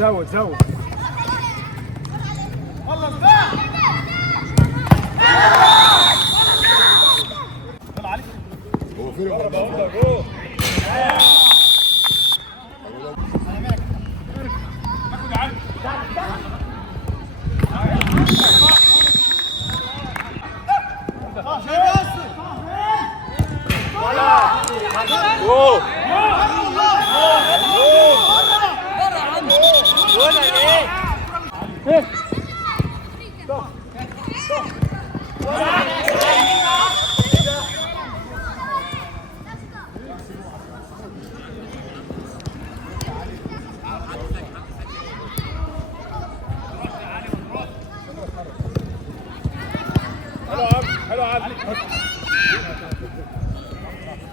زود زود. خلص بقى. طلع عليك. هو فين الجول؟ ناخد عادي. حلو يا عم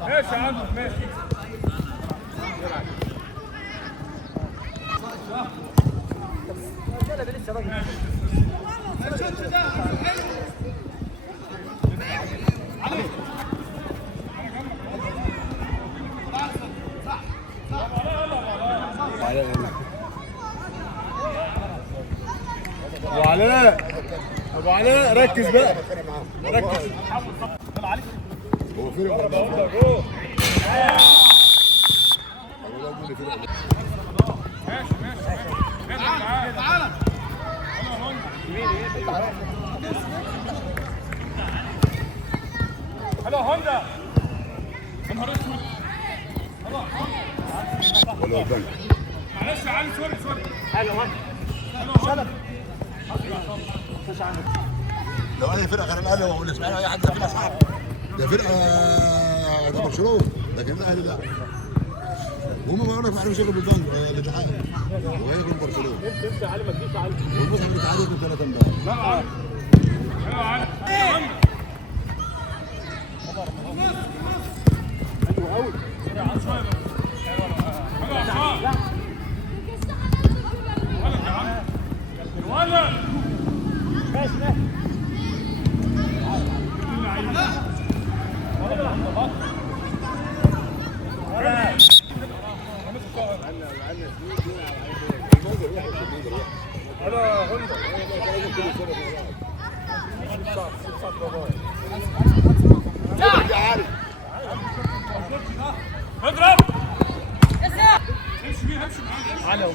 ماشي يا عم ماشي. ابو علاء ابو علاء ركز بقى ركز. طلع عليك. هو فين الجول؟ ماشي تعالى. هلا هوندا. يا نهار اسود. ولا البنك. معلش يا علي سوري. حلو هون. سلام. لو اي فرقه غير الاهلي ولا اسماعيلي اي حد ده فرقه صعبه. ده فرقه ده برشلونه لكن الاهلي لا. هم بيقول لك ما عرفوش ياخدوا البنك الاتحاد. وهي من برشلونه. امشي يا علي ما تجيش علي. والمصحف الاتحاد ياخدوا 3 امبارح. لا حلو يا علي. حلو قوي. اضرب. امشي معاه. على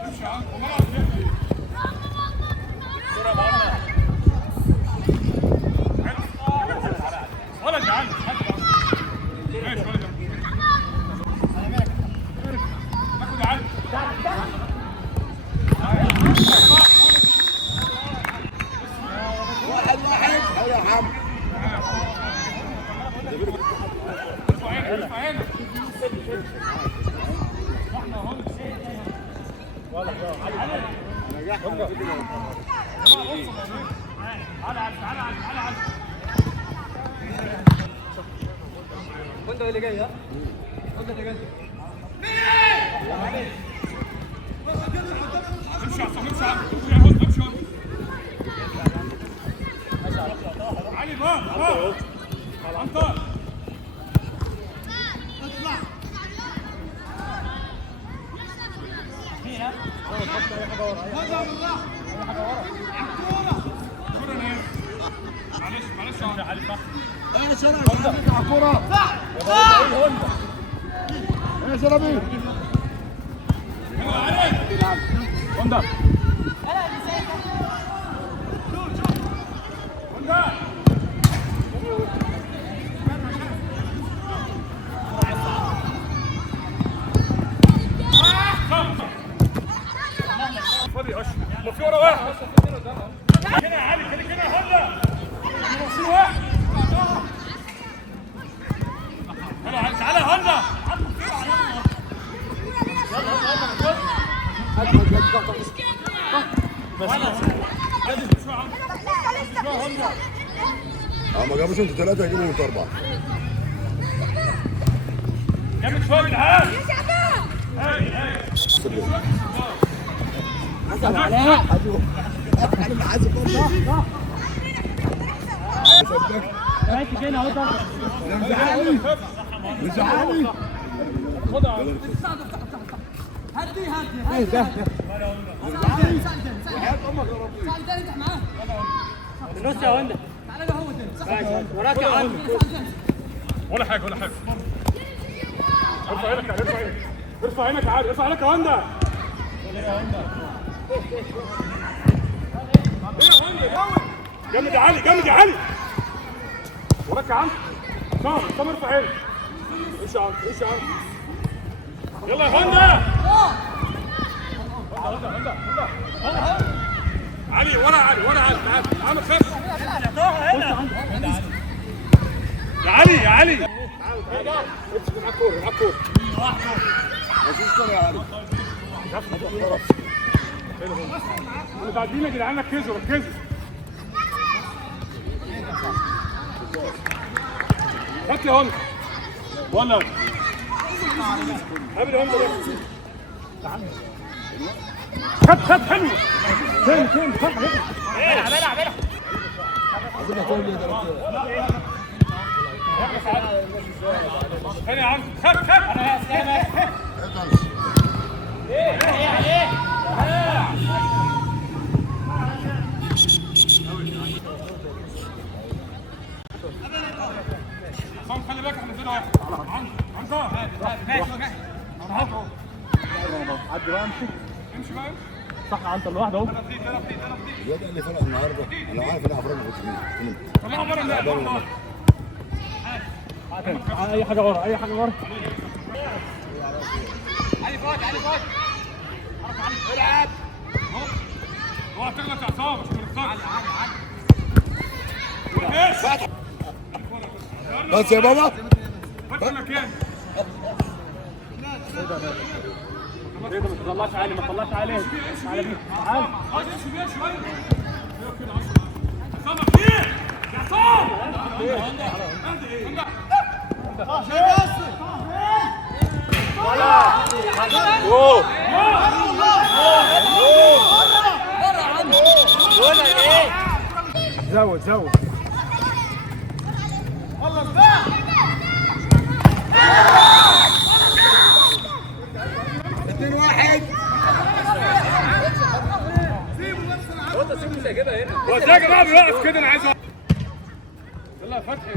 امشي معاه. ولد يا عم. ماشي ولد. ناخد عادي. واحد حلو يا عم. تعال. كنت اللي جاي ها؟ كنت اللي جاي. امشي علي بقى. انطر. اطلع. فيها. معلش يا علي صح. يا سلام على الكوره. يا سلام. هوندا. فاضي اشرف. لو في ورا واحد. هنا يا علي كده هوندا. في واحد. هلا علي تعالى هوندا. ما جابوش انتوا 3 يجيبوا انتوا 4. جامد شويه بالعاد. حسن علاء. انا محاسب والله. ماشي كده اهو طبعا. مزعلني خدها. هدي. ايه ده؟ النص يا هند. وراك يا عم. ولا حاجه ولا حاجه. ارفع عينك ارفع عينك ارفع عينك عادي ارفع عينك يا هندا. جامد يا علي جامد يا علي. وراك يا عم. سام ارفع عينك. ايش يا عم ايش يا عم. يلا يا هندا. علي ورا علي ورا علي تعال تعال ما تخافش. يا علي يا علي. تعال امسك معاك كوره معاك كوره. مفيش كوره يا علي. اللي بعدين يا جدعان ركزوا ركزوا. هات لي هون ولا قابل هون خد حلو فين خد اعملها ثاني يا عم خد عصام خلي بالك احنا فينا واحد عصام ماشي عدي بقى امشي بقى صح انت لوحدك اهو. الواد اللي فرق النهارده انا عارف ان افراد ما طلعوا بره اللعب. اي حاجه ورا اي حاجه ورا. علي فوت العب. اوعى تغلط يا عصام عشان ما تخسرش. بس يا بابا فتح مكان. ما تطلعش علي ما تطلعش عليه. على بيه تعال. امشي بيها شويه. كده 10. عصام كتير يا عصام. زود وازاي يا جماعه بيوقف كده انا عايز يلا يا فتحي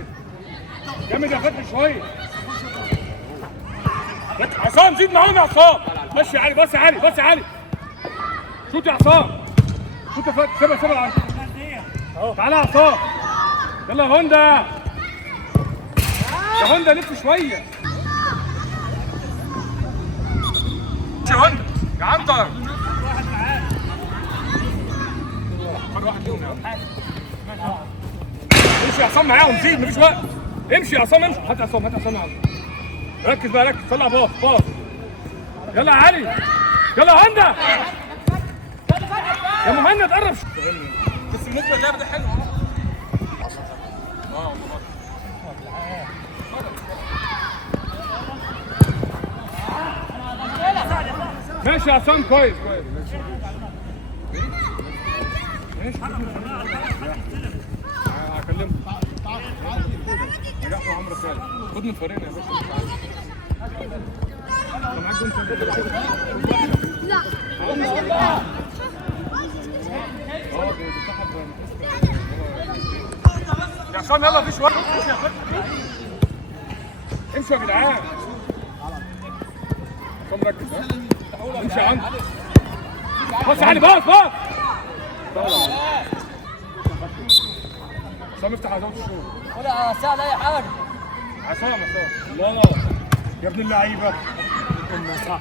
جامد يا فتحي شويه. عصام زيد معاهم يا عصام. ماشي يا علي بص يا علي بص يا علي. شوت يا عصام شوت يا فتحي سيبها علي. تعالى يا عصام يلا يا هندا يا هندا لف شويه. يا هندا يا عنتر واحد فيهم يا امشي يا عصام معاهم زيد مفيش وقت. امشي يا عصام امشي. هات يا عصام معاهم. ركز بقى ركز طلع باص يلا يا علي يلا يا هندا يا مهند قرب بس بالنسبه للعب ده حلو. ماشي يا عصام كويس ماشي هكلمه. نجاح وعمرو صالح خد من فريقنا يا باشا. انت معاك جون لا يا عصام يلا مفيش وقت. امشوا يا جدعان. عصام ركز امشي يا عم. بص يا علي باص عصام افتح عصام الشوط. ولا سهل اي حاجه. عصام الله يا ابن اللعيبه. صح